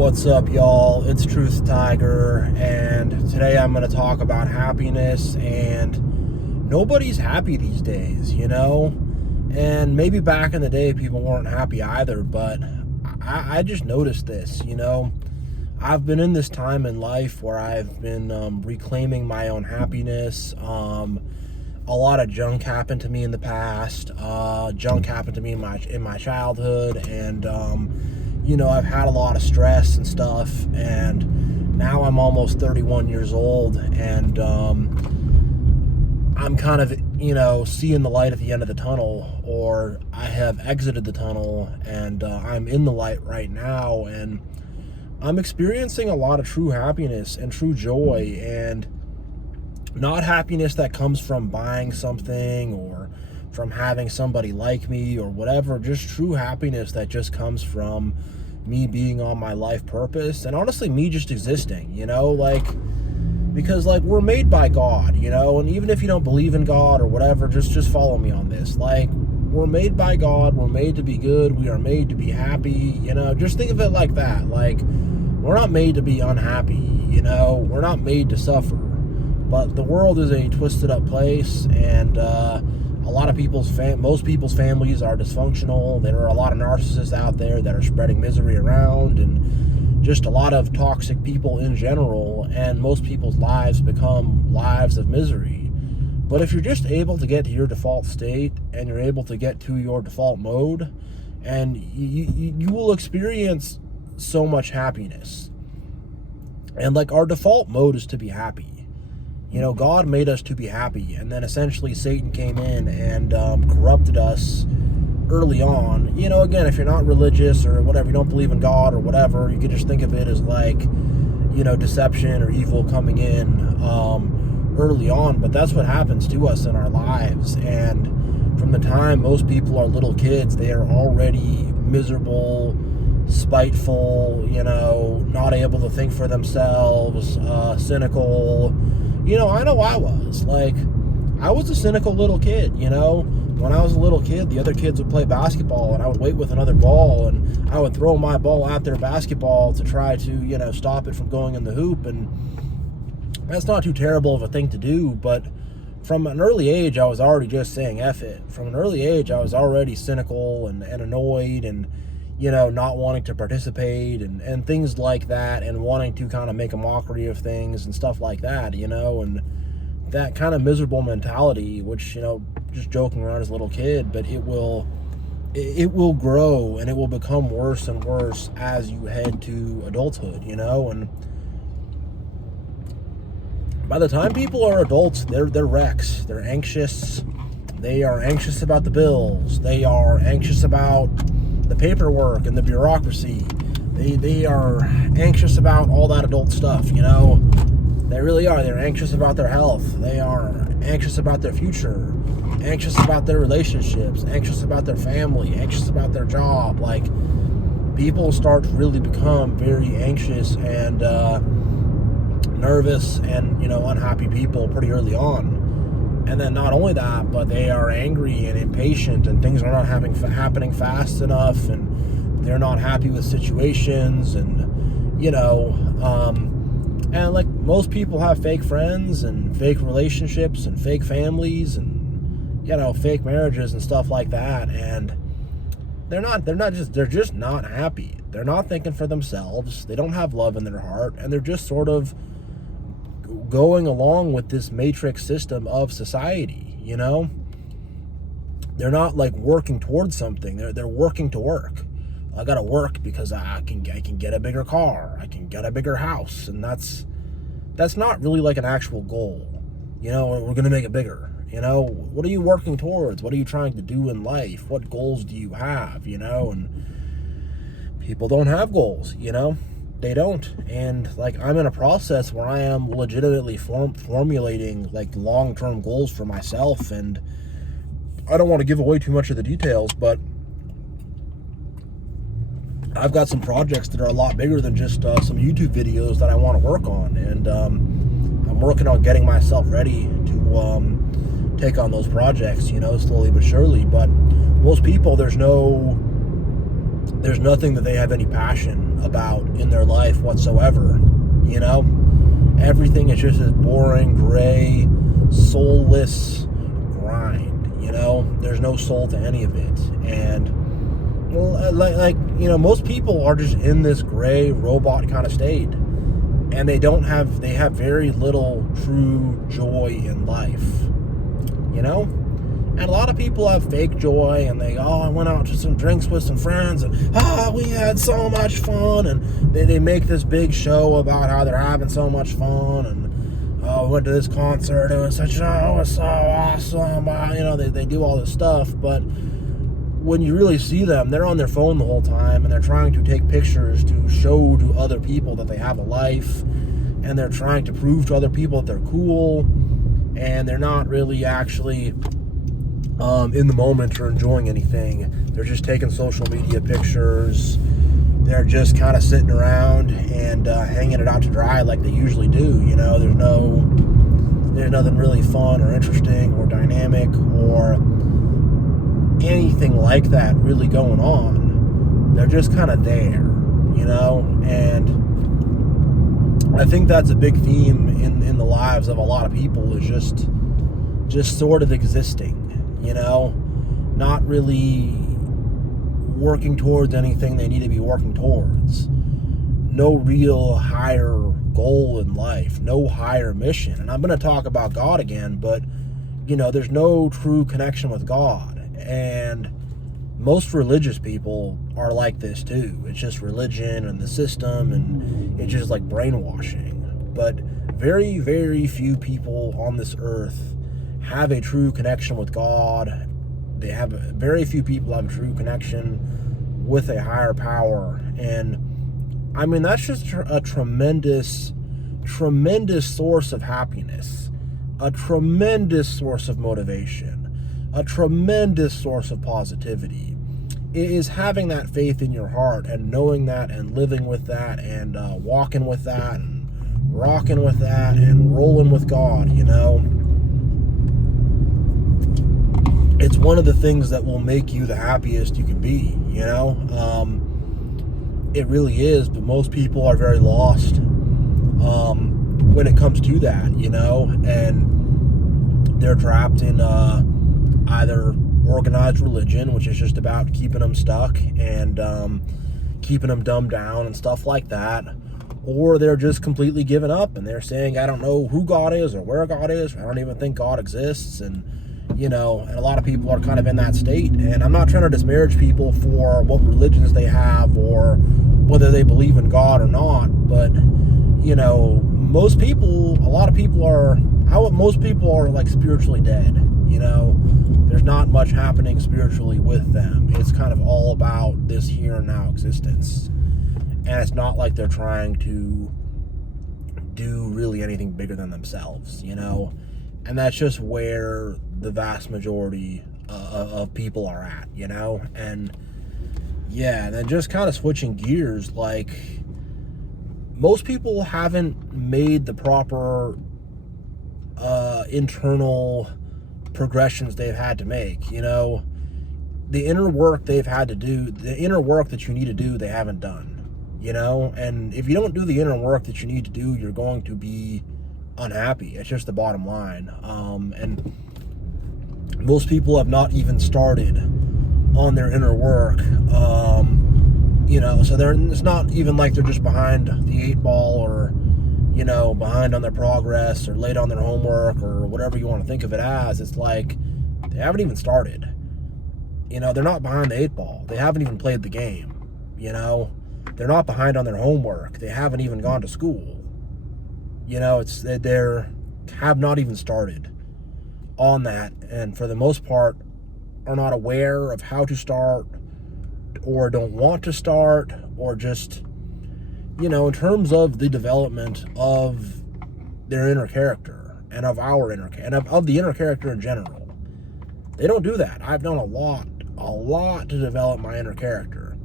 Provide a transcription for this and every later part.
What's up, y'all? It's Truth Tiger, and today I'm going to talk about happiness. And nobody's happy these days, and maybe back in the day people weren't happy either, but I just noticed this. I've been in this time in life where I've been reclaiming my own happiness. A lot of junk happened to me in the past. Junk happened to me in my childhood, and I've had a lot of stress and stuff, and now I'm almost 31 years old, and I'm kind of, seeing the light at the end of the tunnel, or I have exited the tunnel, and I'm in the light right now, and I'm experiencing a lot of true happiness and true joy, and not happiness that comes from buying something or from having somebody like me or whatever, just true happiness that just comes from me being on my life purpose, and honestly me just existing, because we're made by God, and even if you don't believe in God or whatever, just follow me on this. We're made by God, we're made to be good, we are made to be happy, just think of it like that. We're not made to be unhappy, we're not made to suffer. But the world is a twisted up place, and a lot of most people's families are dysfunctional. There are a lot of narcissists out there that are spreading misery around, and just a lot of toxic people in general, and most people's lives become lives of misery. But if you're just able to get to your default state, and you're able to get to your default mode, and you will experience so much happiness. And our default mode is to be happy. God made us to be happy, and then essentially Satan came in and corrupted us early on. Again, if you're not religious or whatever, you don't believe in God or whatever, you could just think of it as deception or evil coming in early on. But that's what happens to us in our lives, and from the time most people are little kids, they are already miserable, spiteful, not able to think for themselves, cynical. I know I was. I was a cynical little kid, When I was a little kid, the other kids would play basketball, and I would wait with another ball, and I would throw my ball at their basketball to try to, stop it from going in the hoop, and that's not too terrible of a thing to do, but from an early age, I was already just saying F it. From an early age, I was already cynical and annoyed, and not wanting to participate and things like that, and wanting to kind of make a mockery of things and stuff like that, and that kind of miserable mentality, which, just joking around as a little kid, but it will grow, and it will become worse and worse as you head to adulthood, and by the time people are adults, they're wrecks. They're anxious. They are anxious about the bills. They are anxious about the paperwork and the bureaucracy. They are anxious about all that adult stuff, They really are. They're anxious about their health. They are anxious about their future, anxious about their relationships, anxious about their family, anxious about their job. People start to really become very anxious and nervous and, unhappy people pretty early on. And then not only that, but they are angry and impatient, and things are not happening fast enough, and they're not happy with situations, and and most people have fake friends and fake relationships and fake families and fake marriages and stuff like that, and they're just not happy. They're not thinking for themselves. They don't have love in their heart, and they're just sort of going along with this matrix system of society. They're not working towards something. They're working to work. I gotta work because I can get a bigger car, I can get a bigger house, and that's not really an actual goal. We're gonna make it bigger. What are you working towards? What are you trying to do in life? What goals do you have? And people don't have goals. They don't. And I'm in a process where I am legitimately formulating long-term goals for myself, and I don't want to give away too much of the details, but I've got some projects that are a lot bigger than just some YouTube videos that I want to work on, and I'm working on getting myself ready to take on those projects, slowly but surely. But most people, there's no there's nothing that they have any passion about in their life whatsoever, you know? Everything is just this boring, gray, soulless grind, you know? There's no soul to any of it. And, well, most people are just in this gray robot kind of state. And they have very little true joy in life, you know? And a lot of people have fake joy, and I went out to some drinks with some friends, and we had so much fun, and they make this big show about how they're having so much fun, and went to this concert, it was so awesome, they do all this stuff, but when you really see them, they're on their phone the whole time, and they're trying to take pictures to show to other people that they have a life, and they're trying to prove to other people that they're cool, and they're not really actually in the moment or enjoying anything. They're just taking social media pictures. They're just kind of sitting around and hanging it out to dry like they usually do. You know, there's nothing really fun or interesting or dynamic or anything like that really going on. They're just kind of there, you know, and I think that's a big theme in the lives of a lot of people, is just sort of existing. You know, not really working towards anything they need to be working towards. No real higher goal in life, no higher mission. And I'm going to talk about God again, but, you know, there's no true connection with God. And most religious people are like this too. It's just religion and the system, and it's just like brainwashing. But very, very few people on this earth have a true connection with God. Very few people have a true connection with a higher power. And I mean, that's just a tremendous source of happiness, a tremendous source of motivation, a tremendous source of positivity. It is having that faith in your heart and knowing that and living with that and walking with that and rocking with that and rolling with God, you know? It's one of the things that will make you the happiest you can be, you know? It really is, but most people are very lost when it comes to that, you know? And they're trapped in either organized religion, which is just about keeping them stuck and keeping them dumbed down and stuff like that, or they're just completely giving up and they're saying, I don't know who God is or where God is, I don't even think God exists. And you know, and a lot of people are kind of in that state. And I'm not trying to disparage people for what religions they have or whether they believe in God or not, but you know, most people are like spiritually dead, you know. There's not much happening spiritually with them. It's kind of all about this here and now existence. And it's not like they're trying to do really anything bigger than themselves, you know. And that's just where the vast majority of people are at, you know. And yeah, and then just kind of switching gears, like most people haven't made the proper internal progressions they've had to make, you know. The inner work they've had to do, the inner work that you need to do, they haven't done, you know. And if you don't do the inner work that you need to do, you're going to be unhappy. It's just the bottom line. And most people have not even started on their inner work, you know, so it's not even like they're just behind the 8 ball or, you know, behind on their progress or late on their homework or whatever you want to think of it as. It's like they haven't even started, you know. They're not behind the 8 ball. They haven't even played the game, you know. They're not behind on their homework. They haven't even gone to school. You know, they have not even started on that, and for the most part are not aware of how to start or don't want to start, or just, you know, in terms of the development of their inner character and of our inner and of the inner character in general. They don't do that. I've done a lot to develop my inner character.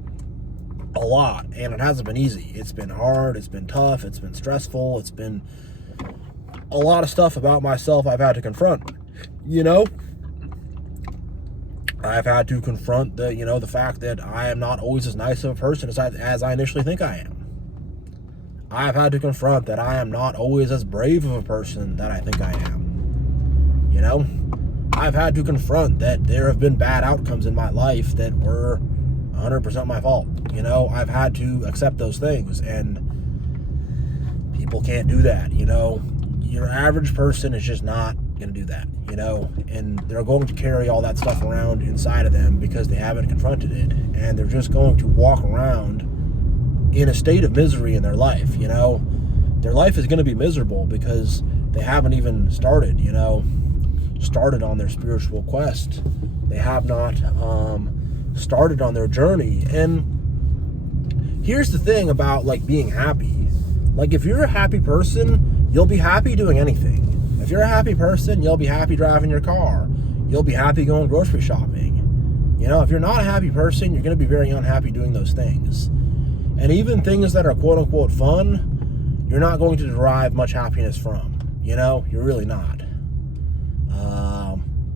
A lot, and it hasn't been easy. It's been hard, it's been tough, it's been stressful, it's been a lot of stuff about myself I've had to confront, you know. I've had to confront the fact that I am not always as nice of a person as I initially think I am. I've had to confront that I am not always as brave of a person that I think I am. I've had to confront that there have been bad outcomes in my life that were 100% my fault. I've had to accept those things, and people can't do that. Your average person is just not going to do that, and they're going to carry all that stuff around inside of them because they haven't confronted it, and they're just going to walk around in a state of misery in their life. Their life is going to be miserable because they haven't even started on their spiritual quest. They have not started on their journey. And here's the thing about being happy. If you're a happy person, you'll be happy doing anything. If you're a happy person, you'll be happy driving your car. You'll be happy going grocery shopping. If you're not a happy person, you're going to be very unhappy doing those things. And even things that are quote unquote fun, you're not going to derive much happiness from. You're really not.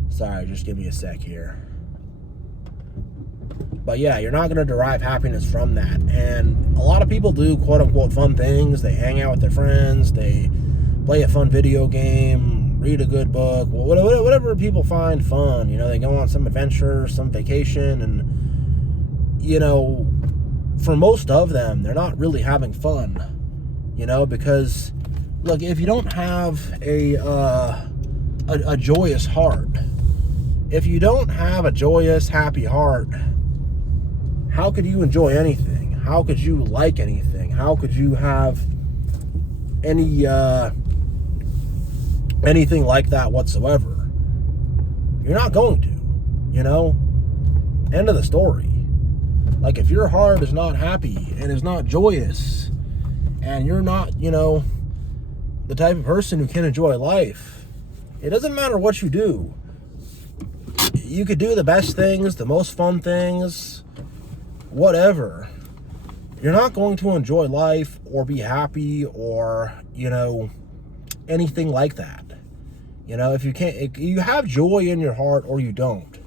Sorry, just give me a sec here. But yeah, you're not going to derive happiness from that. And a lot of people do quote unquote fun things. They hang out with their friends. They play a fun video game, read a good book, whatever people find fun. They go on some adventure, some vacation, and for most of them, they're not really having fun. Because look, if you don't have a joyous heart, if you don't have a joyous, happy heart, how could you enjoy anything? How could you like anything? How could you have anything like that whatsoever? You're not going to. End of the story. If your heart is not happy and is not joyous, and you're not, the type of person who can enjoy life, it doesn't matter what you do. You could do the best things, the most fun things, whatever. You're not going to enjoy life or be happy or, anything like that. If you can't, you have joy in your heart or you don't.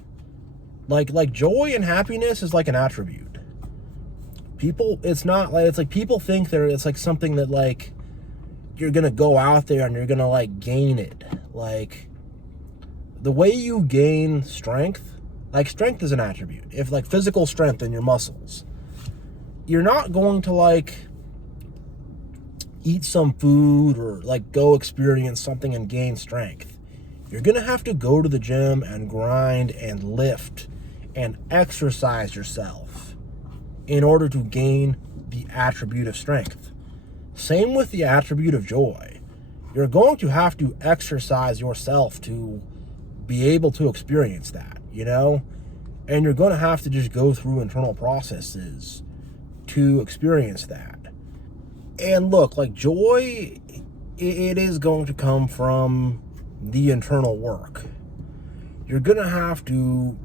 Like joy and happiness is like an attribute. People, it's not like, it's like people think it's like something that you're going to go out there and you're going to gain it. The way you gain strength, strength is an attribute. If physical strength in your muscles, you're not going to eat some food or go experience something and gain strength. You're going to have to go to the gym and grind and lift and exercise yourself in order to gain the attribute of strength. Same with the attribute of joy. You're going to have to exercise yourself to be able to experience that, and you're going to have to just go through internal processes to experience that. And look, joy, it is going to come from the internal work. You're going to have to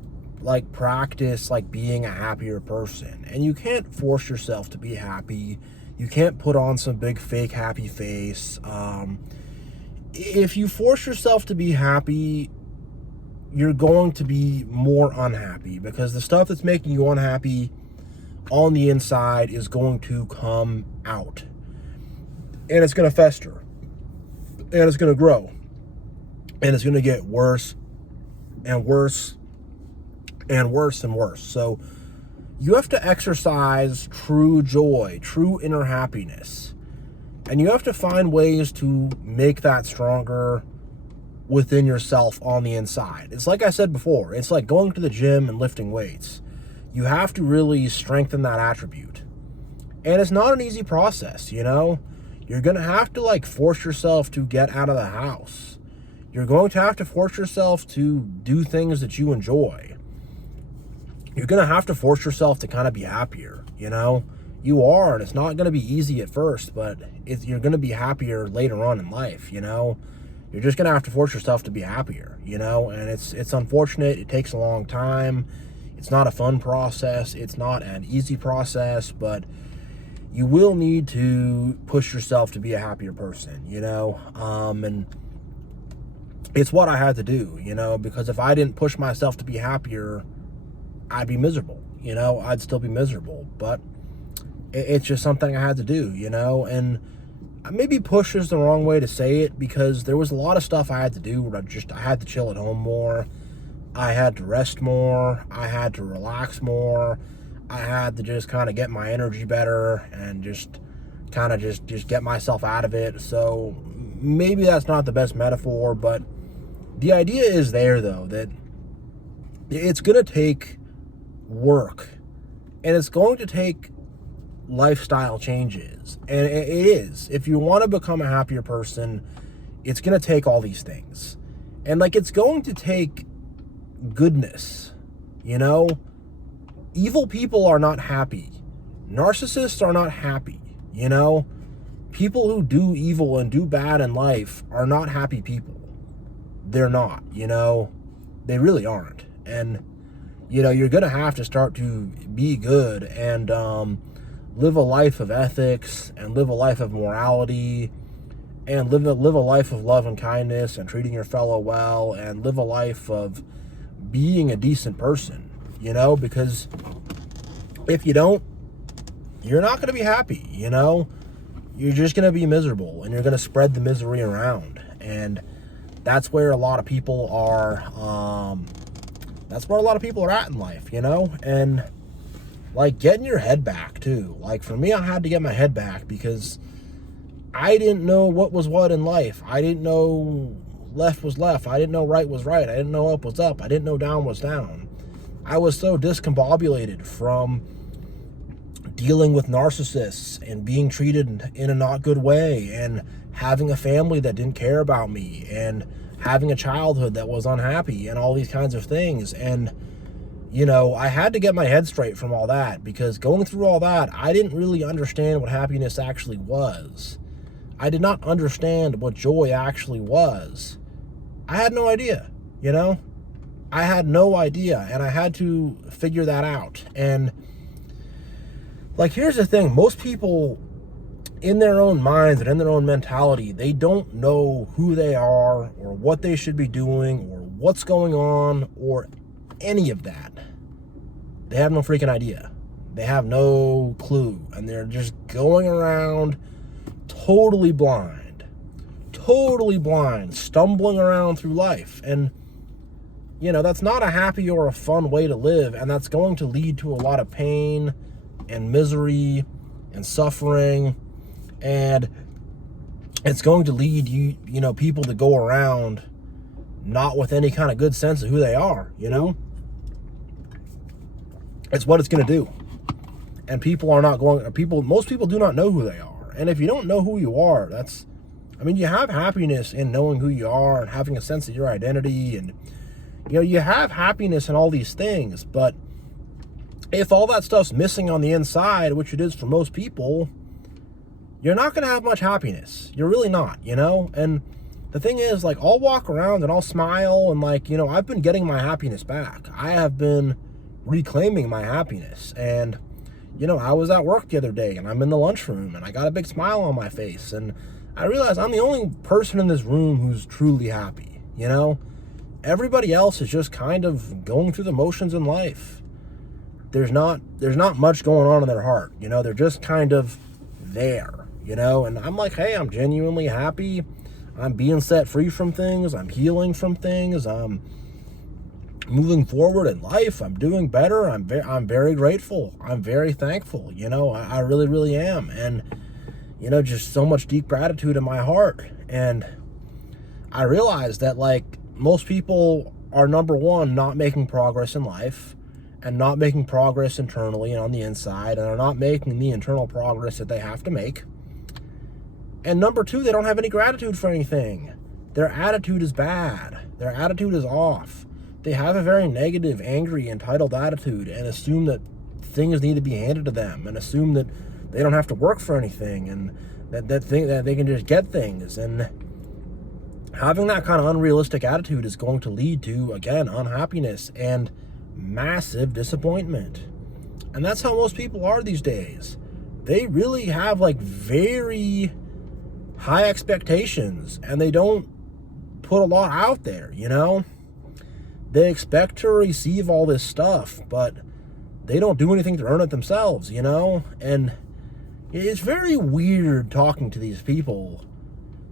practice being a happier person, and you can't force yourself to be happy. You can't put on some big fake happy face. If you force yourself to be happy, you're going to be more unhappy, because the stuff that's making you unhappy on the inside is going to come out, and it's going to fester, and it's going to grow, and it's going to get worse and worse and worse and worse. So you have to exercise true joy, true inner happiness, and you have to find ways to make that stronger within yourself on the inside. It's like I said before, it's like going to the gym and lifting weights. You have to really strengthen that attribute. And it's not an easy process, You're going to have to force yourself to get out of the house. You're going to have to force yourself to do things that you enjoy. You're going to have to force yourself to kind of be happier, You are, and it's not going to be easy at first, but you're going to be happier later on in life, You're just going to have to force yourself to be happier, and it's unfortunate. It takes a long time. It's not a fun process. It's not an easy process, but you will need to push yourself to be a happier person, and it's what I had to do, because if I didn't push myself to be happier, I'd be miserable. I'd still be miserable. But it's just something I had to do, and maybe push is the wrong way to say it, because there was a lot of stuff I had to do where I had to chill at home more. I had to rest more. I had to relax more. I had to just kind of get my energy better and just kind of just get myself out of it. So maybe that's not the best metaphor, but the idea is there, though, that it's going to take work and it's going to take lifestyle changes. And it is. If you want to become a happier person, it's going to take all these things. And it's going to take goodness. Evil people are not happy. Narcissists are not happy. People who do evil and do bad in life are not happy people. They're not, they really aren't. And you're going to have to start to be good and live a life of ethics and live a life of morality and live a life of love and kindness and treating your fellow well and live a life of being a decent person, because if you don't, you're not going to be happy, you're just going to be miserable and you're going to spread the misery around. And that's where a lot of people are, at in life, and getting your head back too. For me, I had to get my head back because I didn't know what was what in life. I didn't know left was left. I didn't know right was right. I didn't know up was up. I didn't know down was down. I was so discombobulated from dealing with narcissists and being treated in a not good way and having a family that didn't care about me and having a childhood that was unhappy and all these kinds of things. And I had to get my head straight from all that, because going through all that, I didn't really understand what happiness actually was. I did not understand what joy actually was. I had no idea, I had no idea, and I had to figure that out. And here's the thing, most people in their own minds and in their own mentality, they don't know who they are or what they should be doing or what's going on or any of that. They have no freaking idea. They have no clue, and they're just going around totally blind, stumbling around through life. And that's not a happy or a fun way to live, and that's going to lead to a lot of pain and misery and suffering, and it's going to lead people to go around not with any kind of good sense of who they are. It's what it's going to do. And most people do not know who they are. And if you don't know who you are, you have happiness in knowing who you are and having a sense of your identity, and you have happiness in all these things. But if all that stuff's missing on the inside, which it is for most people, you're not going to have much happiness. You're really not, And the thing is, I'll walk around and I'll smile and I've been getting my happiness back. I have been reclaiming my happiness. And I was at work the other day and I'm in the lunchroom and I got a big smile on my face, and I realized I'm the only person in this room who's truly happy. Everybody else is just kind of going through the motions in life. There's not much going on in their heart. They're just kind of there, and I'm hey, I'm genuinely happy. I'm being set free from things. I'm healing from things. I'm moving forward in life. I'm doing better. I'm very grateful. I'm very thankful. I really, really am. And, just so much deep gratitude in my heart. And I realized that most people are, number one, not making progress in life and not making progress internally and on the inside, and are not making the internal progress that they have to make. And number two, they don't have any gratitude for anything. Their attitude is bad. Their attitude is off. They have a very negative, angry, entitled attitude and assume that things need to be handed to them and assume that they don't have to work for anything and that they can just get things. And having that kind of unrealistic attitude is going to lead to, again, unhappiness and massive disappointment. And that's how most people are these days. They really have very high expectations and they don't put a lot out there, they expect to receive all this stuff, but they don't do anything to earn it themselves, you know? And it's very weird talking to these people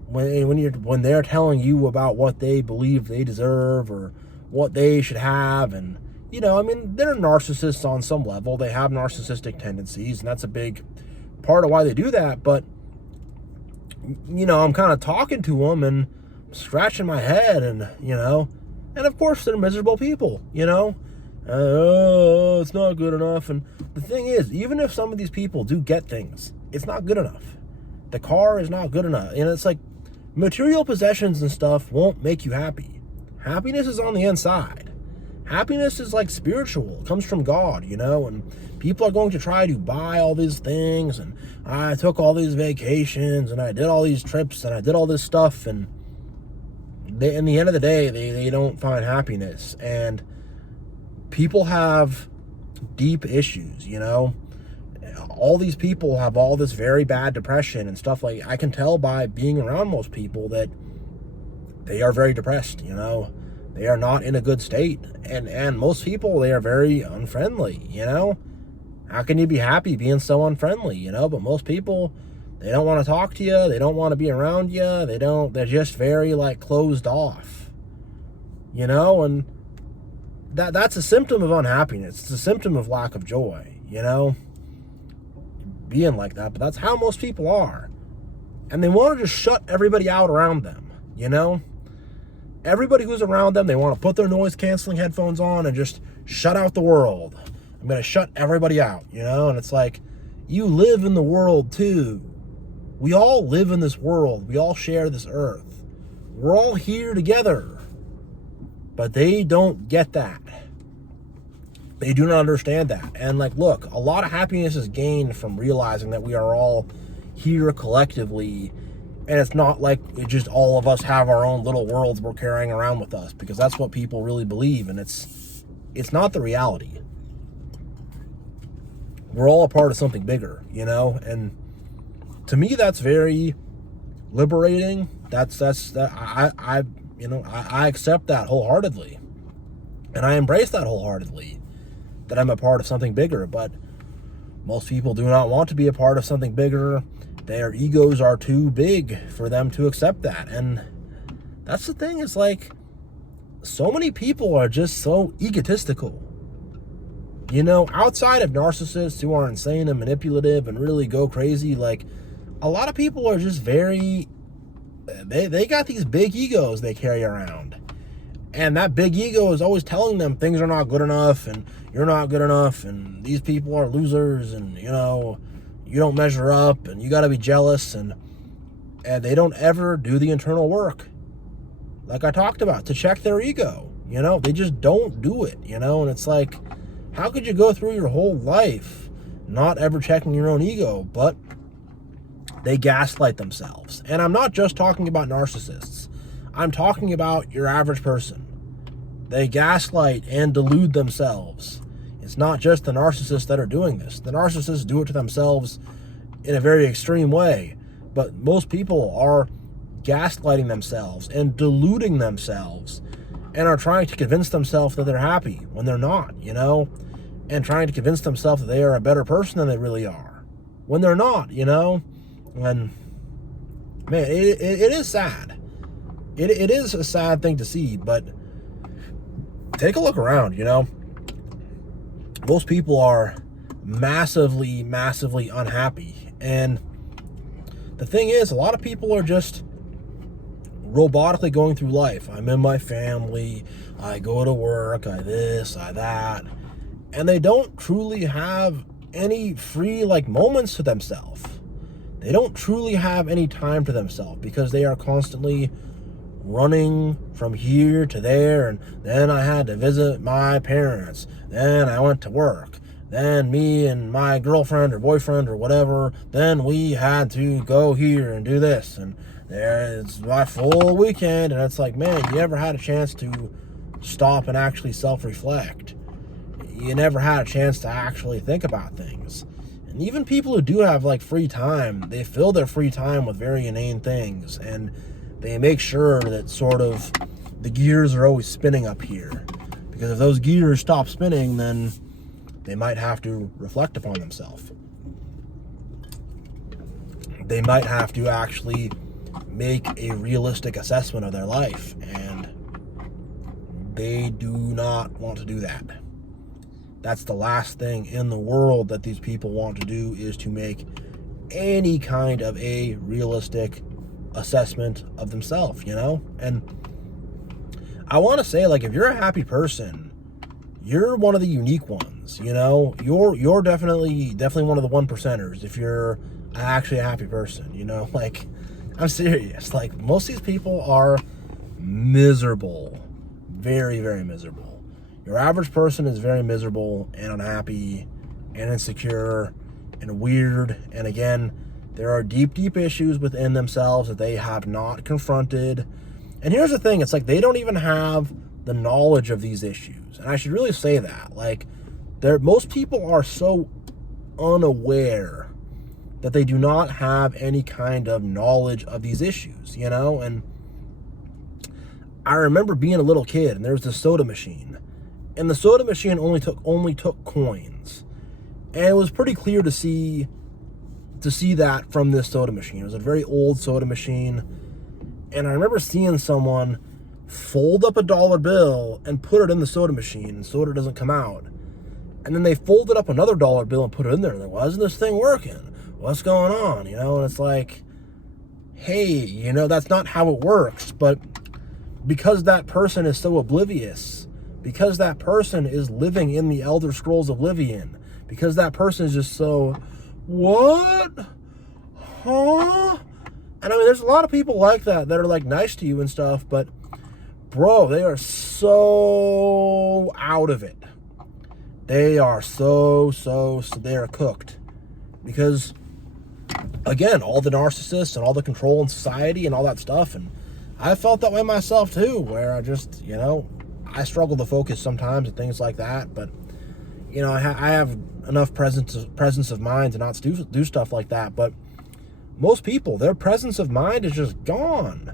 when they're telling you about what they believe they deserve or what they should have. And, you know, I mean, they're narcissists on some level. They have narcissistic tendencies, and that's a big part of why they do that. But, you know, I'm kind of talking to them and scratching my head, and, you know, and of course they're miserable people, you know. Oh, it's not good enough. And the thing is, even if some of these people do get things, it's not good enough. The car is not good enough. And it's like, material possessions and stuff won't make you happy. Happiness is on the inside. Happiness is like spiritual. It comes from God, you know. And people are going to try to buy all these things, and I took all these vacations, and I did all these trips, and I did all this stuff, and in the end of the day, they don't find happiness. And people have deep issues, you know. All these people have all this very bad depression and stuff. Like, I can tell by being around most people that they are very depressed, you know. They are not in a good state. And most people, they are very unfriendly, you know. How can you be happy being so unfriendly, you know? But most people, they don't want to talk to you. They don't want to be around you. They're just very, like, closed off, you know. And that's a symptom of unhappiness. It's a symptom of lack of joy, you know, being like that. But that's how most people are. And they want to just shut everybody out around them, you know. Everybody who's around them, they want to put their noise-canceling headphones on and just shut out the world. I'm going to shut everybody out, you know. And it's like, you live in the world too. We all live in this world. We all share this earth. We're all here together. But they don't get that. They do not understand that. And, like, look, a lot of happiness is gained from realizing that we are all here collectively, and it's not like it just all of us have our own little worlds we're carrying around with us, because that's what people really believe, and it's not the reality. We're all a part of something bigger, you know. And to me, that's very liberating. I accept that wholeheartedly, and I embrace that wholeheartedly, that I'm a part of something bigger. But most people do not want to be a part of something bigger. Their egos are too big for them to accept that. And that's the thing, is like, so many people are just so egotistical. You know, outside of narcissists who are insane and manipulative and really go crazy, like, a lot of people are just very, they got these big egos they carry around. And that big ego is always telling them things are not good enough, and you're not good enough, and these people are losers, and, you know, you don't measure up, and you got to be jealous, and they don't ever do the internal work, like I talked about, to check their ego. You know, they just don't do it, you know. And it's like, how could you go through your whole life not ever checking your own ego? But they gaslight themselves. And I'm not just talking about narcissists. I'm talking about your average person. They gaslight and delude themselves. It's not just the narcissists that are doing this. The narcissists do it to themselves in a very extreme way. But most people are gaslighting themselves and deluding themselves, and are trying to convince themselves that they're happy when they're not, you know, and trying to convince themselves that they are a better person than they really are when they're not, you know. And man, it is sad. It is a sad thing to see, but take a look around, you know. Most people are massively, massively unhappy. And the thing is, a lot of people are just robotically going through life. I'm in my family, I go to work, I this, I that. And they don't truly have any free, like, moments to themselves. They don't truly have any time to themselves, because they are constantly running from here to there. And then I had to visit my parents. Then I went to work. Then me and my girlfriend or boyfriend or whatever, then we had to go here and do this. And there's my full weekend. And it's like, man, you never had a chance to stop and actually self-reflect. You never had a chance to actually think about things. And even people who do have, like, free time, they fill their free time with very inane things, and they make sure that sort of the gears are always spinning up here. Because if those gears stop spinning, then they might have to reflect upon themselves. They might have to actually make a realistic assessment of their life, and they do not want to do that. That's the last thing in the world that these people want to do, is to make any kind of a realistic assessment of themselves, And I want to say, like, if you're a happy person, you're one of the unique ones, You're definitely one of the 1%ers if you're actually a happy person, Like, I'm serious. Like, most of these people are miserable. Very, very miserable. Your average person is very miserable and unhappy and insecure and weird. And again, there are deep, deep issues within themselves that they have not confronted. And here's the thing. It's like they don't even have the knowledge of these issues. And I should really say that. Like, most people are so unaware that they do not have any kind of knowledge of these issues, And I remember being a little kid, and there was this soda machine, and the soda machine only took coins, and it was pretty clear to see that from this soda machine. It was a very old soda machine, and I remember seeing someone fold up a dollar bill and put it in the soda machine, and soda doesn't come out. And then they folded up another dollar bill and put it in there, and they're like, why isn't this thing working? What's going on? And it's like, hey, that's not how it works. But because that person is so oblivious, because that person is living in the Elder Scrolls Oblivion, because that person is just so, what? Huh? And I mean, there's a lot of people like that are like nice to you and stuff, but bro, they are so out of it. They are so they are cooked. Because again, all the narcissists and all the control in society and all that stuff, and I felt that way myself too, where I just, I struggle to focus sometimes and things like that, but I have enough presence of mind to not do stuff like that. But most people, their presence of mind is just gone.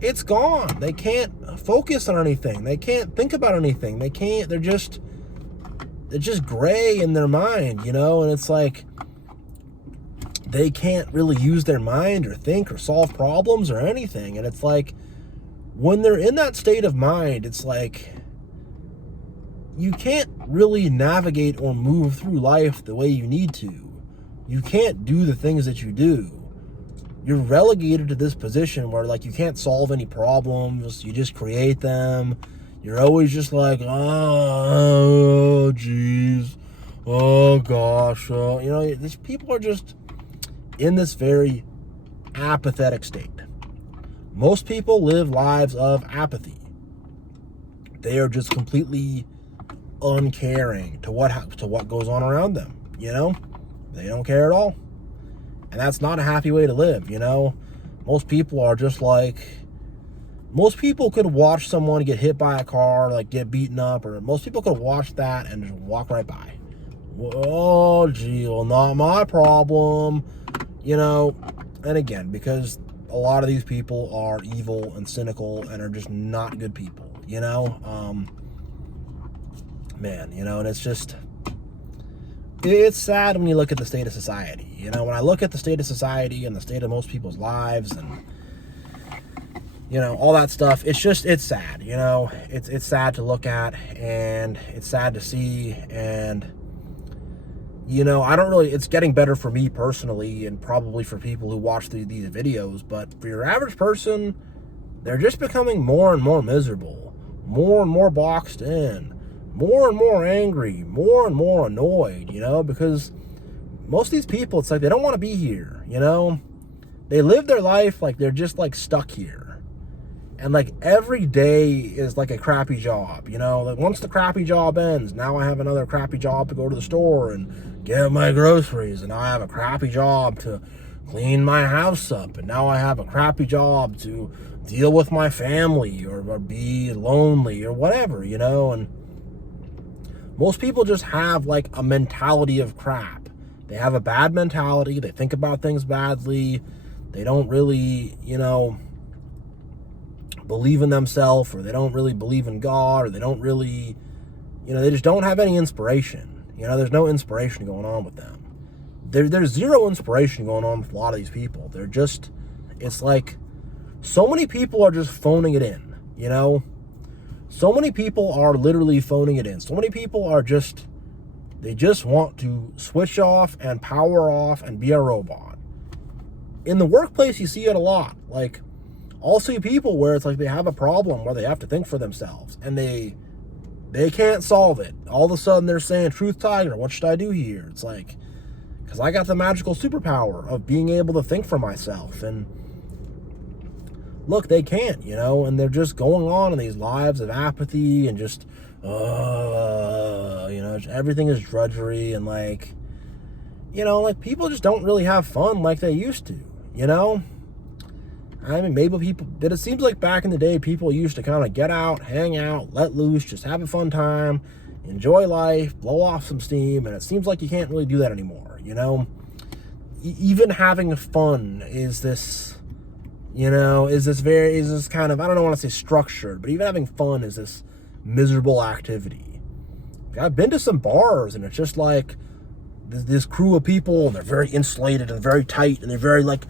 It's gone. They can't focus on anything. They can't think about anything. They're just gray in their mind, and it's like they can't really use their mind or think or solve problems or anything. And it's like, when they're in that state of mind, it's like you can't really navigate or move through life the way you need to. You can't do the things that you do. You're relegated to this position where, like, you can't solve any problems. You just create them. You're always just like, oh, geez. Oh, gosh. These people are just in this very apathetic state. Most people live lives of apathy. They are just completely uncaring to what goes on around them, They don't care at all. And that's not a happy way to live, Most people are just like, most people could watch someone get hit by a car, like get beaten up, or most people could watch that and just walk right by. Oh, gee, well, not my problem, And again, because a lot of these people are evil and cynical and are just not good people, Man, and it's just, it's sad when you look at the state of society. When I look at the state of society and the state of most people's lives and, all that stuff, it's sad, it's sad to look at, and it's sad to see. And, it's getting better for me personally, and probably for people who watch these videos, but for your average person, they're just becoming more and more miserable, more and more boxed in, more and more angry, more and more annoyed, because most of these people, it's like they don't want to be here, They live their life like they're just like stuck here. And like every day is like a crappy job, Like once the crappy job ends, now I have another crappy job to go to the store and get my groceries, and now I have a crappy job to clean my house up, and now I have a crappy job to deal with my family or be lonely or whatever, And most people just have like a mentality of crap. They have a bad mentality. They think about things badly. They don't really, believe in themselves, or they don't really believe in God, or they don't really, they just don't have any inspiration. There's no inspiration going on with them. There's zero inspiration going on with a lot of these people. It's like so many people are just phoning it in, So many people are literally phoning it in. So many people they just want to switch off and power off and be a robot. In the workplace, you see it a lot. Like, I'll see people where it's like they have a problem where they have to think for themselves and they can't solve it. All of a sudden they're saying, "Truth Tiger, what should I do here?" It's like, because I got the magical superpower of being able to think for myself. And look, they can't, and they're just going on in these lives of apathy and just, everything is drudgery. And like people just don't really have fun like they used to, I mean, but it seems like back in the day, people used to kind of get out, hang out, let loose, just have a fun time, enjoy life, blow off some steam. And it seems like you can't really do that anymore, Even having fun is this kind of, I don't want to say structured, but even having fun is this miserable activity. I've been to some bars and it's just like this crew of people, and they're very insulated and very tight, and they're very like,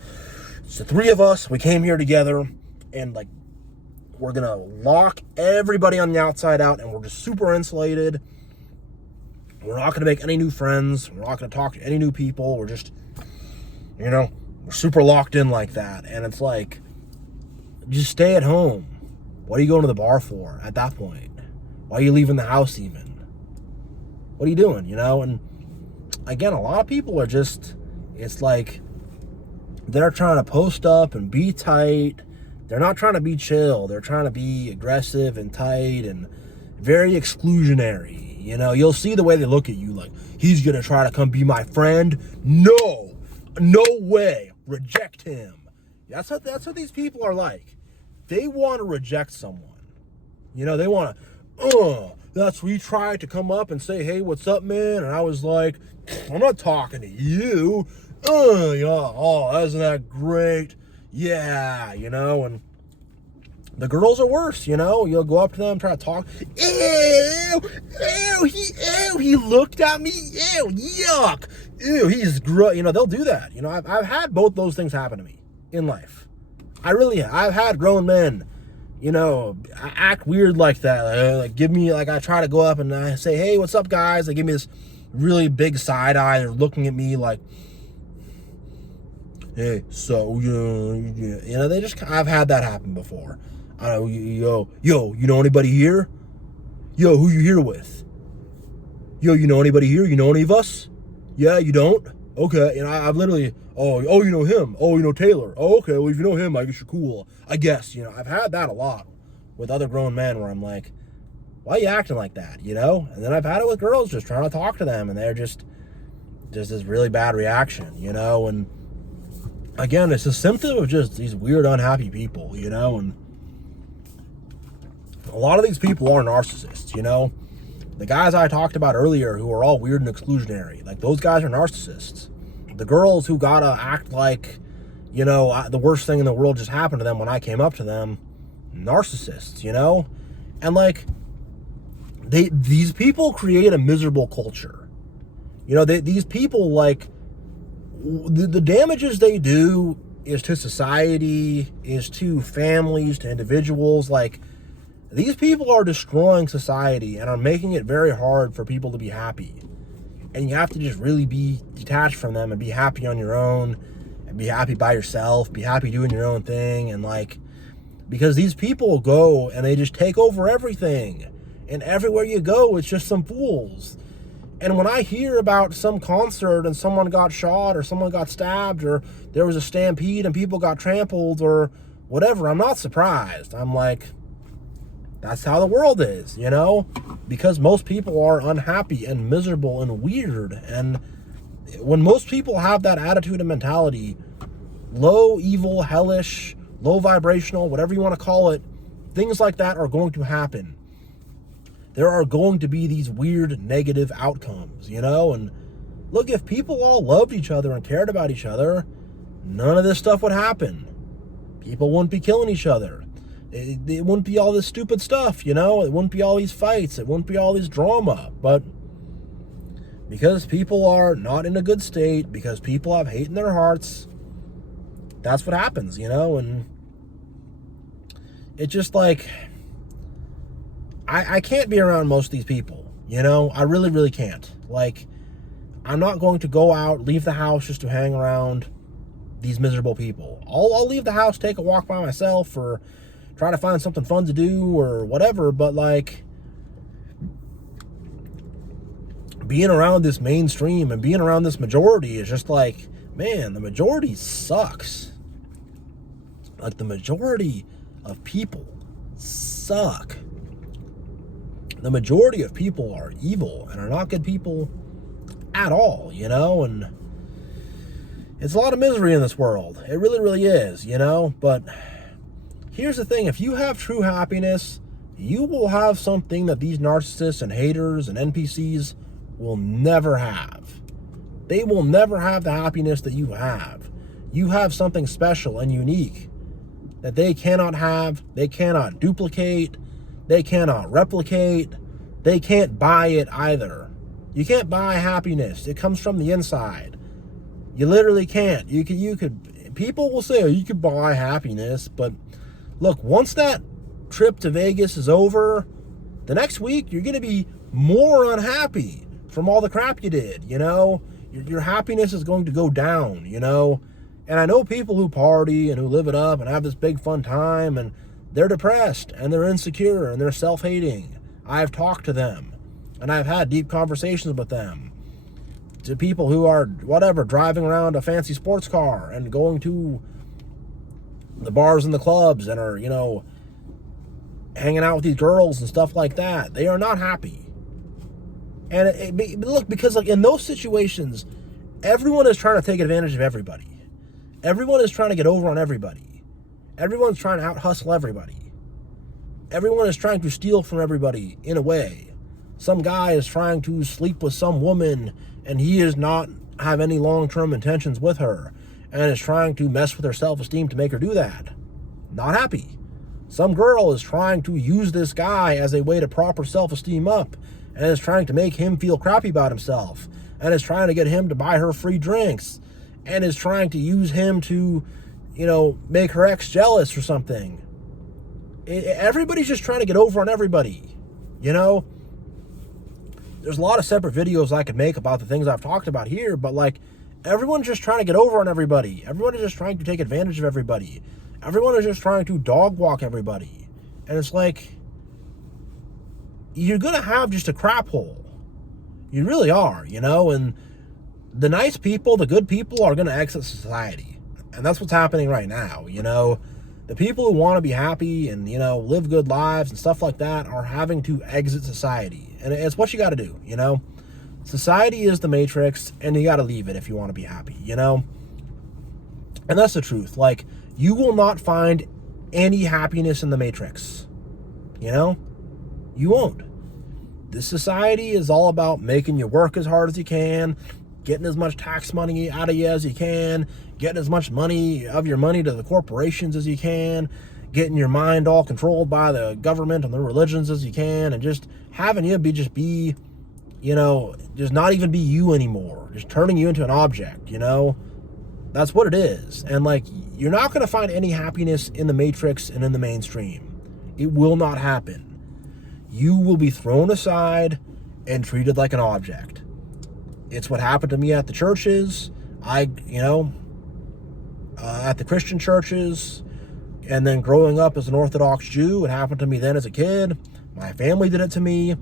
it's the three of us, we came here together, and like, we're gonna lock everybody on the outside out, and we're just super insulated. We're not gonna make any new friends. We're not gonna talk to any new people. We're just, we're super locked in like that. And it's like, just stay at home. What are you going to the bar for at that point? Why are you leaving the house even? What are you doing, And again, a lot of people are just, it's like, they're trying to post up and be tight. They're not trying to be chill. They're trying to be aggressive and tight and very exclusionary. You'll see the way they look at you, like, he's going to try to come be my friend. No way. Reject him. That's what these people are like. They want to reject someone. They want to, that's where you tried to come up and say, "Hey, what's up, man?" And I was like, "I'm not talking to you. Isn't that great? Yeah," and the girls are worse, You'll go up to them, try to talk. Ew, he looked at me. Ew, yuck. Ew, he's gross. They'll do that. I've had both those things happen to me in life. I really have. I've had grown men, act weird like that. Like give me, like, I try to go up and I say, "Hey, what's up, guys?" They give me this really big side eye. They're looking at me like, "Hey, so they just." I've had that happen before. I don't know, yo, you know anybody here? Yo, who you here with? Yo, you know anybody here? You know any of us? Yeah, you don't? Okay, I've literally, oh, you know him. Oh, you know Taylor. Oh, okay, well, if you know him, I guess you're cool. I guess, I've had that a lot with other grown men where I'm like, why are you acting like that, And then I've had it with girls just trying to talk to them, and they're just this really bad reaction, and again, it's a symptom of just these weird, unhappy people, and a lot of these people are narcissists, The guys I talked about earlier who are all weird and exclusionary, like, those guys are narcissists. The girls who gotta act like, the worst thing in the world just happened to them when I came up to them, narcissists, And like, these people create a miserable culture. These people, like, the damages they do is to society, is to families, to individuals. Like, these people are destroying society and are making it very hard for people to be happy. And you have to just really be detached from them and be happy on your own and be happy by yourself, be happy doing your own thing. And like, because these people go and they just take over everything. And everywhere you go, it's just some fools. And when I hear about some concert and someone got shot or someone got stabbed or there was a stampede and people got trampled or whatever, I'm not surprised. I'm like, that's how the world is, because most people are unhappy and miserable and weird. And when most people have that attitude and mentality, low, evil, hellish, low vibrational, whatever you want to call it, things like that are going to happen. There are going to be these weird negative outcomes, and look, if people all loved each other and cared about each other, none of this stuff would happen. People wouldn't be killing each other. It wouldn't be all this stupid stuff, you know? It wouldn't be all these fights. It wouldn't be all this drama. But because people are not in a good state, because people have hate in their hearts, that's what happens, you know? And it's just like, I can't be around most of these people, you know? I really, really can't. Like, I'm not going to go out, leave the house just to hang around these miserable people. I'll leave the house, take a walk by myself, or try to find something fun to do or whatever, but like, being around this mainstream and being around this majority is just like, man, the majority sucks. Like, the majority of people suck. The majority of people are evil and are not good people at all, you know? And it's a lot of misery in this world. It really, really is, you know? But here's the thing. If you have true happiness, you will have something that these narcissists and haters and NPCs will never have. They will never have the happiness that you have. You have something special and unique that they cannot have, they cannot duplicate, they cannot replicate, they can't buy it either. You can't buy happiness. It comes from the inside. You literally can't. You could. People will say, oh, you could buy happiness, but look, once that trip to Vegas is over, the next week you're going to be more unhappy from all the crap you did, you know? Your happiness is going to go down, you know? And I know people who party and who live it up and have this big fun time, and they're depressed and they're insecure and they're self-hating. I've talked to them and I've had deep conversations with them. To people who are, whatever, driving around a fancy sports car and going to the bars and the clubs and are, you know, hanging out with these girls and stuff like that. They are not happy. And look, because like in those situations, everyone is trying to take advantage of everybody. Everyone is trying to get over on everybody. Everyone's trying to out-hustle everybody. Everyone is trying to steal from everybody in a way. Some guy is trying to sleep with some woman and he does not have any long-term intentions with her and is trying to mess with her self-esteem to make her do that. Not happy. Some girl is trying to use this guy as a way to prop her self-esteem up and is trying to make him feel crappy about himself and is trying to get him to buy her free drinks and is trying to use him to, you know, make her ex jealous or something. Everybody's just trying to get over on everybody, you know? There's a lot of separate videos I could make about the things I've talked about here, but like, everyone's just trying to get over on everybody. Everyone is just trying to take advantage of everybody. Everyone is just trying to dog walk everybody. And it's like, you're going to have just a crap hole. You really are, you know? And the nice people, the good people are going to exit society. And that's what's happening right now, you know? The people who want to be happy and, you know, live good lives and stuff like that are having to exit society. And it's what you got to do, you know? Society is the matrix, and you got to leave it if you want to be happy, you know? And that's the truth. Like, you will not find any happiness in the matrix, you know? You won't. This society is all about making you work as hard as you can, getting as much tax money out of you as you can, getting as much money of your money to the corporations as you can, getting your mind all controlled by the government and the religions as you can, and just having you be, you know, just not even be you anymore, just turning you into an object, you know? That's what it is. And like, you're not going to find any happiness in the matrix and in the mainstream. It will not happen. You will be thrown aside and treated like an object. It's what happened to me at the churches. At the Christian churches, and then growing up as an Orthodox Jew, it happened to me then as a kid. My family did it to me.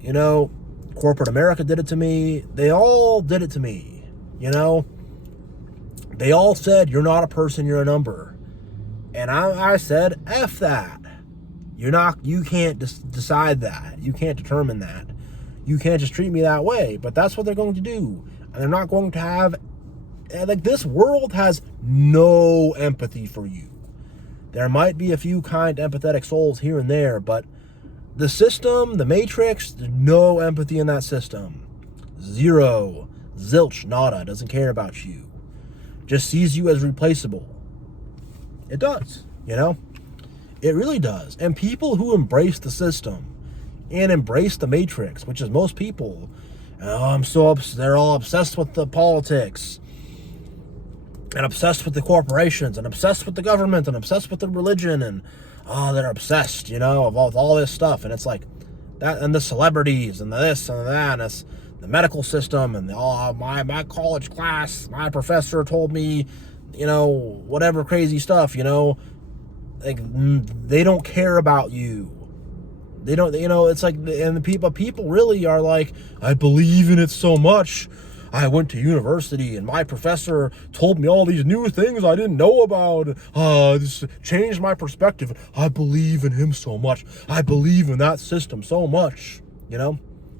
You know, corporate America did it to me. They all did it to me, you know. They all said, you're not a person, you're a number. And I said, F that. You can't decide that. You can't determine that. You can't just treat me that way. But that's what they're going to do. And they're not going to have, like, this world has no empathy for you. There might be a few kind, empathetic souls here and there, but the system, the matrix, there's no empathy in that system. Zero. Zilch, nada, doesn't care about you. Just sees you as replaceable. It does, you know? It really does. And people who embrace the system and embrace the matrix, which is most people, they're all obsessed with the politics and obsessed with the corporations and obsessed with the government and obsessed with the religion, and they're obsessed, with all this stuff. And it's like that, and the celebrities and the this and that, and it's the medical system, and my college class, my professor told me, whatever crazy stuff, like they don't care about you. They don't, it's like, and the people really are like, I believe in it so much. I went to university and my professor told me all these new things I didn't know about. This changed my perspective. I believe in him so much. I believe in that system so much.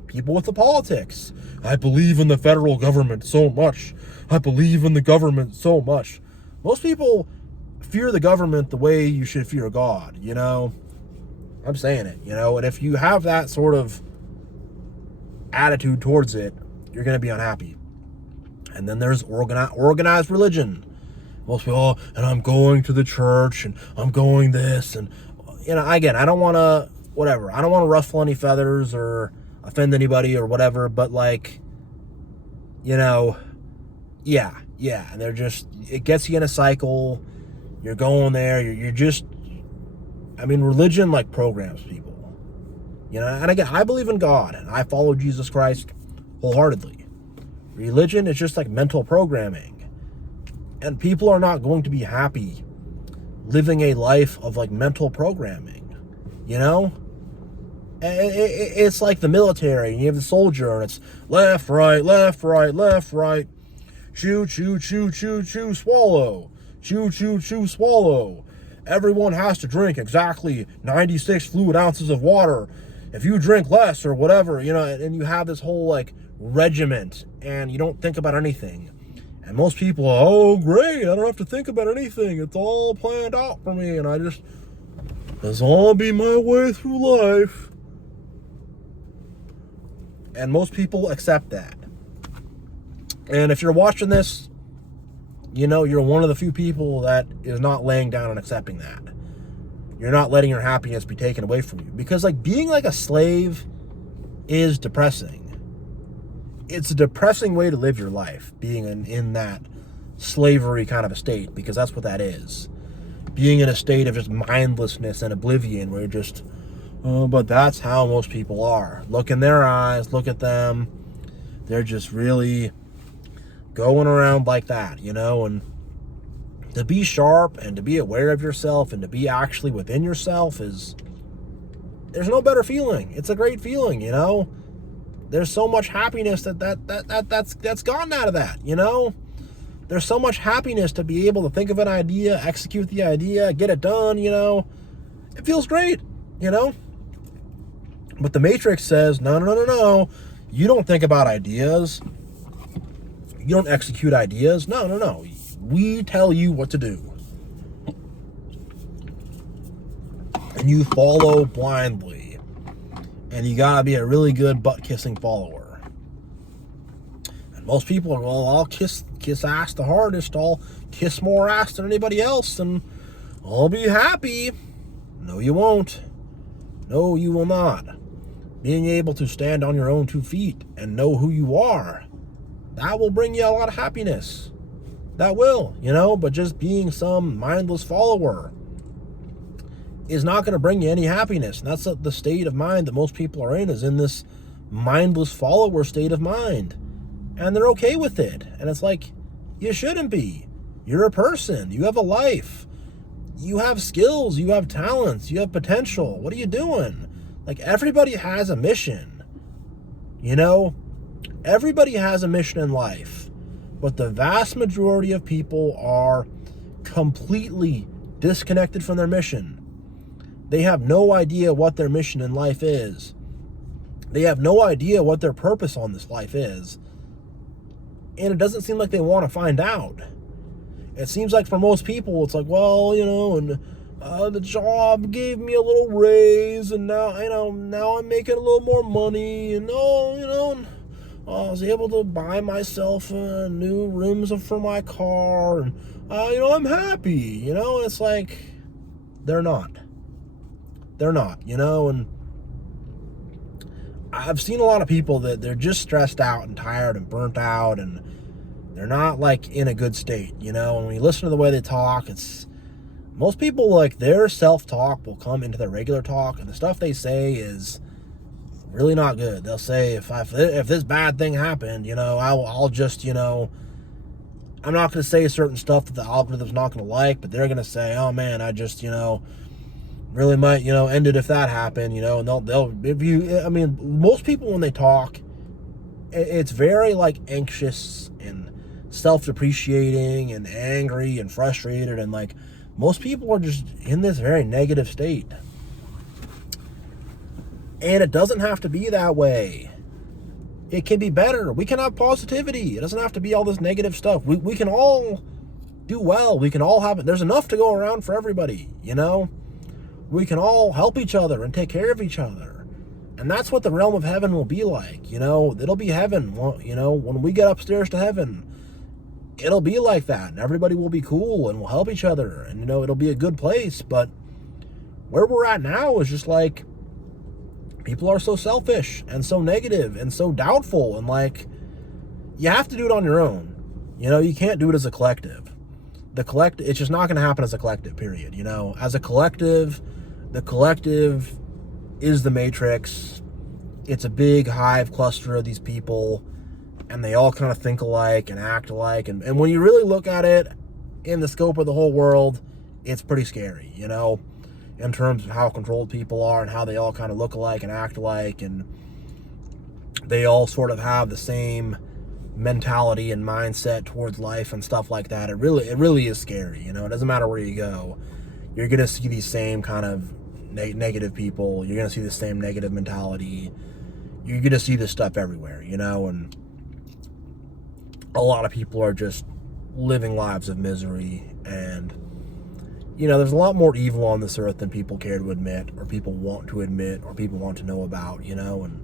People with the politics. I believe in the federal government so much. I believe in the government so much. Most people fear the government the way you should fear God, I'm saying it, and if you have that sort of attitude towards it, you're going to be unhappy. And then there's organized religion. Most people, and I'm going to the church, and I'm going this, and, again, I don't want to ruffle any feathers or offend anybody or whatever, but yeah, and they're just, it gets you in a cycle. You're going there, you're just, religion programs people, and again, I believe in God and I follow Jesus Christ wholeheartedly. Religion is just like mental programming, and people are not going to be happy living a life of mental programming, It's like the military, and you have the soldier, and it's left, right, left, right, left, right, chew, chew, chew, chew, chew, swallow, chew, chew, chew, swallow. Everyone has to drink exactly 96 fluid ounces of water. If you drink less or whatever, and you have this whole regiment, and you don't think about anything. And most people are, oh great, I don't have to think about anything. It's all planned out for me, and this all be my way through life. And most people accept that. And if you're watching this, you're one of the few people that is not laying down and accepting that. You're not letting your happiness be taken away from you. Because being like a slave is depressing. It's a depressing way to live your life, being in that slavery kind of a state, because that's what that is. Being in a state of just mindlessness and oblivion, where you're just, but that's how most people are. Look in their eyes, look at them. They're just really going around like that, and to be sharp and to be aware of yourself and to be actually within yourself there's no better feeling. It's a great feeling, There's so much happiness that's gone out of that, There's so much happiness to be able to think of an idea, execute the idea, get it done, It feels great, But the Matrix says, no. You don't think about ideas. You don't execute ideas. No. We tell you what to do. And you follow blindly. And you gotta be a really good butt-kissing follower. And most people are, well, I'll kiss ass the hardest. I'll kiss more ass than anybody else, and I'll be happy. No, you won't. No, you will not. Being able to stand on your own 2 feet and know who you are, that will bring you a lot of happiness. That will, but just being some mindless follower is not going to bring you any happiness. And that's the state of mind that most people are in, is in this mindless follower state of mind. And they're okay with it. And it's like, you shouldn't be. You're a person. You have a life. You have skills. You have talents. You have potential. What are you doing? Everybody has a mission. Everybody has a mission in life. But the vast majority of people are completely disconnected from their mission. They have no idea what their mission in life is. They have no idea what their purpose on this life is. And it doesn't seem like they want to find out. It seems like for most people, it's like, well, the job gave me a little raise, and now I'm making a little more money, and I was able to buy myself new rims for my car, and I'm happy, and it's like, they're not. They're not, and I've seen a lot of people that they're just stressed out and tired and burnt out, and they're not like in a good state, and when you listen to the way they talk, most people, like, their self-talk will come into their regular talk, and the stuff they say is really not good. They'll say, if this bad thing happened, I'll just, I'm not going to say certain stuff that the algorithm's not going to like, but they're going to say, oh man, I just, really might, end it if that happened, and most people when they talk, it's very like anxious and self-depreciating and angry and frustrated, and like most people are just in this very negative state. And it doesn't have to be that way. It can be better. We can have positivity. It doesn't have to be all this negative stuff. We can all do well. We can all have it. There's enough to go around for everybody, We can all help each other and take care of each other. And that's what the realm of heaven will be like, It'll be heaven, when we get upstairs to heaven. It'll be like that. And everybody will be cool and we'll help each other. And, it'll be a good place. But where we're at now is just like, people are so selfish and so negative and so doubtful, and like, you have to do it on your own. You can't do it as a collective. It's just not going to happen as a collective, period. As a collective, the collective is the matrix. It's a big hive cluster of these people, and they all kind of think alike and act alike. And when you really look at it in the scope of the whole world, it's pretty scary, in terms of how controlled people are and how they all kind of look alike and act alike, and they all sort of have the same mentality and mindset towards life and stuff like that. It really is scary. It doesn't matter where you go, you're gonna see these same kind of negative people. You're gonna see the same negative mentality. You're gonna see this stuff everywhere, and a lot of people are just living lives of misery. And there's a lot more evil on this earth than people care to admit, or people want to admit, or people want to know about, and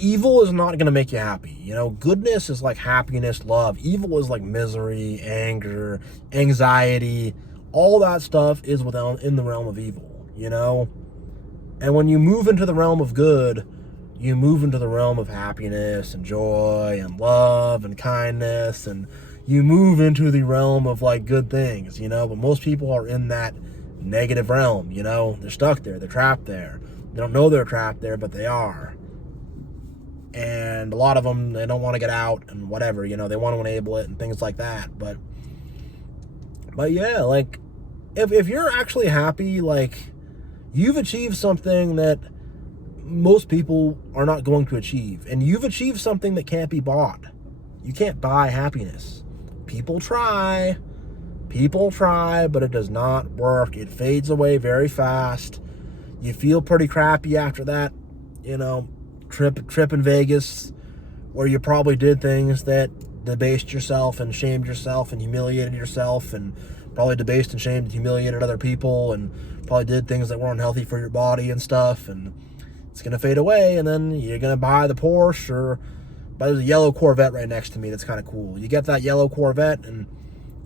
evil is not going to make you happy. Goodness is like happiness, love. Evil is like misery, anger, anxiety. All that stuff is in the realm of evil, And when you move into the realm of good, you move into the realm of happiness and joy and love and kindness, and you move into the realm of like good things, but most people are in that negative realm, they're stuck there, they're trapped there. They don't know they're trapped there, but they are. And a lot of them, they don't want to get out and whatever, they want to enable it and things like that. But yeah, like if you're actually happy, like you've achieved something that most people are not going to achieve, and you've achieved something that can't be bought. You can't buy happiness. People try, but it does not work. It fades away very fast. You feel pretty crappy after that, trip in Vegas, where you probably did things that debased yourself and shamed yourself and humiliated yourself, and probably debased and shamed and humiliated other people, and probably did things that were unhealthy for your body and stuff, and it's going to fade away, and then you're going to buy the Porsche, or there's a yellow Corvette right next to me that's kind of cool. You get that yellow Corvette, and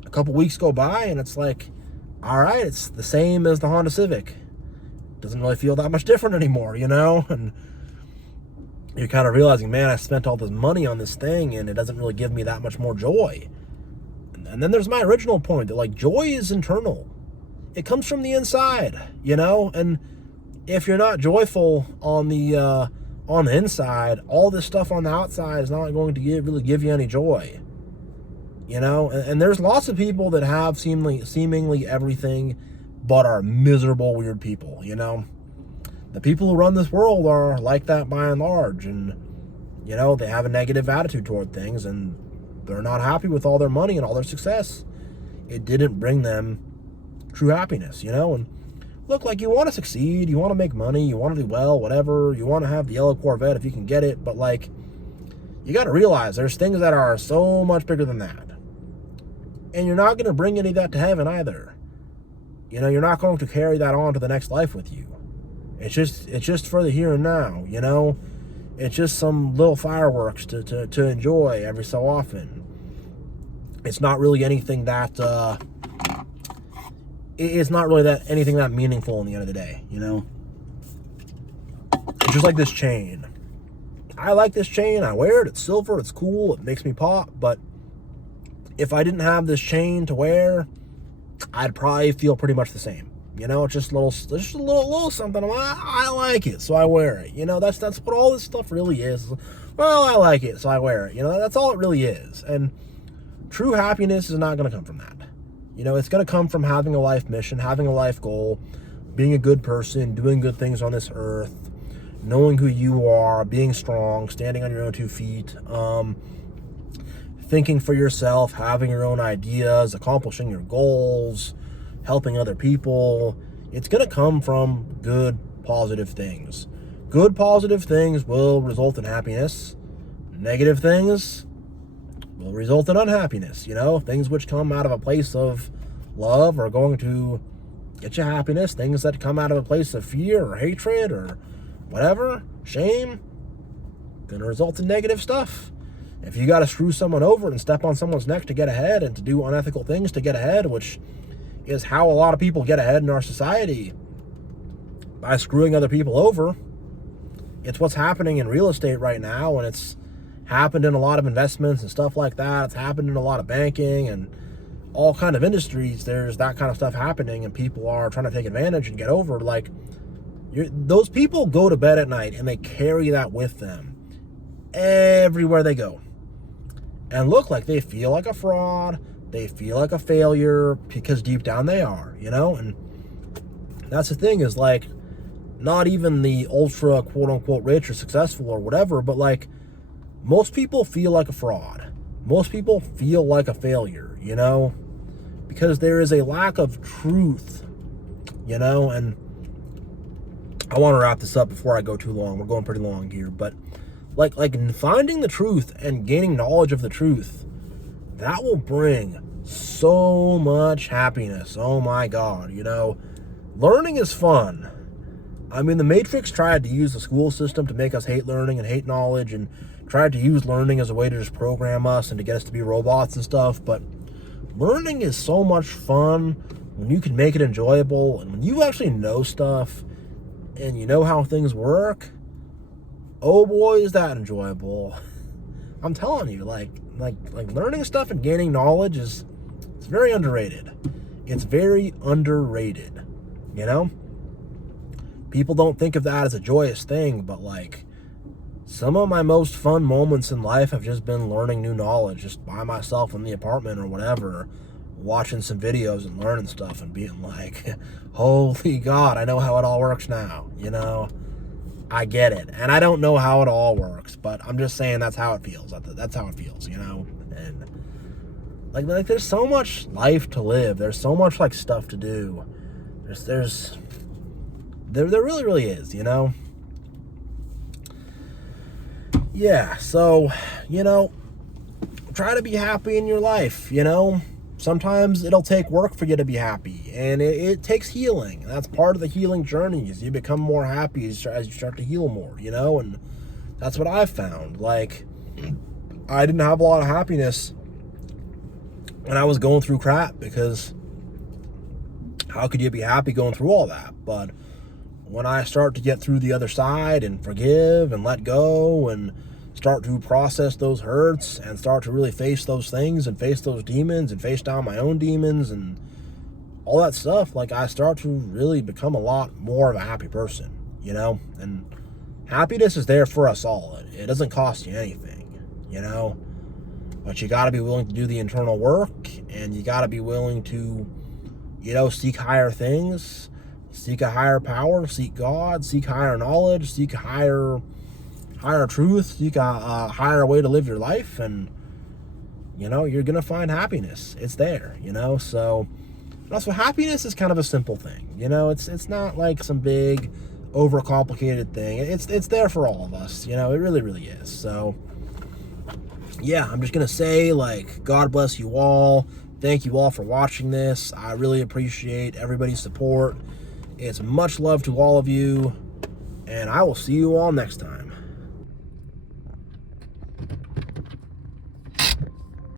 a couple weeks go by, and it's like, all right, it's the same as the Honda Civic. Doesn't really feel that much different anymore, and you're kind of realizing, man, I spent all this money on this thing, and it doesn't really give me that much more joy. And then there's my original point that, like, joy is internal. It comes from the inside, and if you're not joyful on the inside, all this stuff on the outside is not going to really give you any joy. And there's lots of people that have seemingly everything, but are miserable, weird people, The people who run this world are like that by and large, and, they have a negative attitude toward things, and they're not happy with all their money and all their success. It didn't bring them true happiness, and look, like, you want to succeed, you want to make money, you want to do well, whatever, you want to have the yellow Corvette if you can get it, but, like, you got to realize there's things that are so much bigger than that. And you're not going to bring any of that to heaven either. You're not going to carry that on to the next life with you. It's just for the here and now, It's just some little fireworks to enjoy every so often. It's not really anything that it's not really anything that meaningful in the end of the day, you know? It's just like this chain. I like this chain. I wear it. It's silver. It's cool. It makes me pop. But if I didn't have this chain to wear, I'd probably feel pretty much the same. You know, it's just a little something. I like it, so I wear it. You know, that's what all this stuff really is. Well, I like it, so I wear it. You know, that's all it really is. And true happiness is not going to come from that. You know, it's going to come from having a life mission, having a life goal, being a good person, doing good things on this earth, knowing who you are, being strong, standing on your own 2 feet, thinking for yourself, having your own ideas, accomplishing your goals, helping other people. It's going to come from good, positive things. Good, positive things will result in happiness. Negative things will result in unhappiness. You know, things which come out of a place of love are going to get you happiness. Things that come out of a place of fear or hatred or whatever, shame, going to result in negative stuff. If you got to screw someone over and step on someone's neck to get ahead and to do unethical things to get ahead, which is how a lot of people get ahead in our society, by screwing other people over. It's what's happening in real estate right now, and it's happened in a lot of investments and stuff like that. It's happened in a lot of banking and all kind of industries. There's that kind of stuff happening, and people are trying to take advantage and get over. Like, those people go to bed at night and they carry that with them everywhere they go, and look like they feel like a fraud. They feel like a failure because deep down they are, you know? And that's the thing, is like, not even the ultra quote unquote rich or successful or whatever, but like, most people feel like a fraud. Most people feel like a failure, you know? Because there is a lack of truth, you know? And I want to wrap this up before I go too long. We're going pretty long here, but like finding the truth and gaining knowledge of the truth, that will bring so much happiness. Oh my God, you know, learning is fun. I mean, the Matrix tried to use the school system to make us hate learning and hate knowledge, and tried to use learning as a way to just program us and to get us to be robots and stuff. But learning is so much fun when you can make it enjoyable, and when you actually know stuff and you know how things work. Oh boy, is that enjoyable. I'm telling you, like learning stuff and gaining knowledge it's very underrated. It's very underrated, you know? People don't think of that as a joyous thing, but like, some of my most fun moments in life have just been learning new knowledge, just by myself in the apartment or whatever, watching some videos and learning stuff and being like, holy God, I know how it all works now, you know? I get it. And I don't know how it all works, but I'm just saying that's how it feels. That's how it feels, you know? And like there's so much life to live. There's so much like stuff to do. There really, really is, you know? Yeah, so, you know, try to be happy in your life, you know? Sometimes it'll take work for you to be happy, and it takes healing. That's part of the healing journey, is you become more happy as you start to heal more, you know? And that's what I've found. Like, I didn't have a lot of happiness when I was going through crap, because how could you be happy going through all that? But when I start to get through the other side and forgive and let go and start to process those hurts and start to really face those things and face those demons and face down my own demons and all that stuff, like, I start to really become a lot more of a happy person, you know? And happiness is there for us all. It doesn't cost you anything, you know? But you got to be willing to do the internal work, and you got to be willing to, you know, seek higher things, seek a higher power, seek God, seek higher knowledge, seek higher truth, seek a higher way to live your life, and, you know, you're gonna find happiness. It's there, you know. So also, happiness is kind of a simple thing, you know. It's not like some big overcomplicated thing. It's there for all of us, you know. It really, really is. So yeah, I'm just gonna say, like, God bless you all. Thank you all for watching this. I really appreciate everybody's support. It's much love to all of you, and I will see you all next time.